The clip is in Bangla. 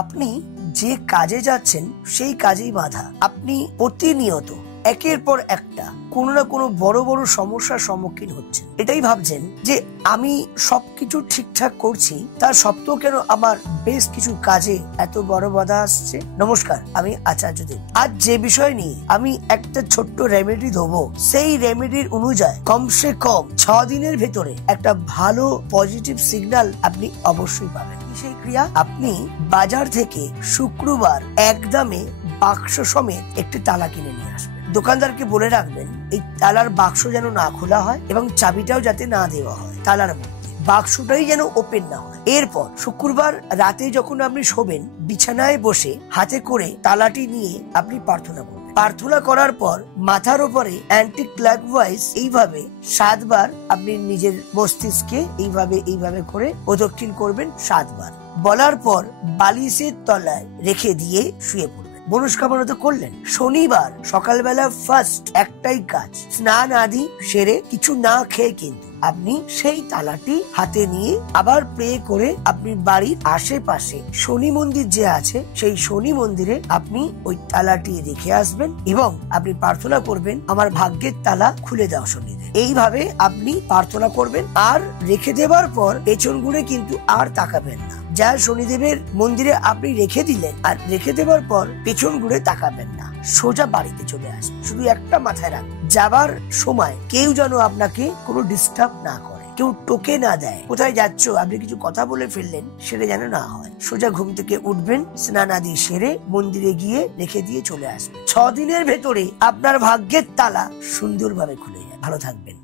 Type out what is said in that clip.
আপনি যে কাজে যাচ্ছেন সেই কাজেই বাধা। আপনি প্রতিনিয়ত একের পর একটা কোনো না কোনো বড় বড় সমস্যার সম্মুখীন হচ্ছেন। এটাই ভাবছেন যে আমি সবকিছু ঠিকঠাক করছি, তার সত্ত্বেও কেন আমার বেশ কিছু কাজে এত বড় বাধা আসছে। নমস্কার, আমি আচার্যদেব। আজ যে বিষয় নিয়ে আমি একটা ছোট্ট রেমেডি দেবো, সেই রেমেডির অনুযায়ী কমসে কম 6 দিনের ভেতরে একটা ভালো পজিটিভ সিগন্যাল আপনি অবশ্যই পাবেন। সেই ক্রিয়া, আপনি বাজার থেকে শুক্রবার একদমে বাক্স সমেত একটি তালা কিনে নিয়ে আসবেন। দোকানদারকে বলে রাখবেন এই তালার বাক্স যেন না খোলা হয় এবং চাবিটাও যাতে না দেওয়া হয় তালার মধ্যে, বাক্সটাই যেন ওপেন না হয়। এরপর শুক্রবার রাতে যখন আপনি শোবেন, বিছানায় বসে হাতে করে তালাটি নিয়ে আপনি প্রার্থনা করবেন। প্রার্থনা করার পর মাথার উপরে অ্যান্টি ক্লকওয়াইজ এইভাবে 7 বার আপনি নিজের মস্তিষ্কে এইভাবে করে প্রদক্ষিণ করবেন 7 বার। বলার পর বালিশের তলায় রেখে দিয়ে শুয়ে পড়বেন। মনস্কামনা তো করলেন। শনিবার সকালবেলা ফার্স্ট একটাই কাজ, স্নান আদি সেরে কিছু না খেয়ে কিন্তু আপনি সেই তালাটি হাতে নিয়ে আবার প্রে করে আপনি বাড়ির আশেপাশে শনি মন্দির যে আছে সেই শনি মন্দিরে আপনি ওই তালাটি রেখে আসবেন এবং আপনি প্রার্থনা করবেন, আমার ভাগ্যের তালা খুলে দাও শনিদেব। এইভাবে আপনি প্রার্থনা করবেন আর রেখে দেওয়ার পর পেছন ঘুরে কিন্তু আর তাকাবেন না। যা শনিদেবের মন্দিরে আপনি রেখে দিলেন, আর রেখে দেওয়ার পর পেছন ঘুরে তাকাবেন না, সোজা বাড়িতে চলে আসবেন। শুধু একটা মাথায় রাখ, যাবার সময় কেউ যেন আপনাকে কোনো ডিস্টার্ব না করে, কেউ টোকে না দেয়। কোথায় যাচ্ছ, আপনি কিছু কথা বলে ফেললেন, সেটা যেন না হয়। সোজা ঘুম থেকে উঠবেন, স্নান আদি সেরে মন্দিরে গিয়ে রেখে দিয়ে চলে আসবেন। 6 দিনের ভেতরে আপনার ভাগ্যের তালা সুন্দরভাবে খুলে যায়। ভালো থাকবেন।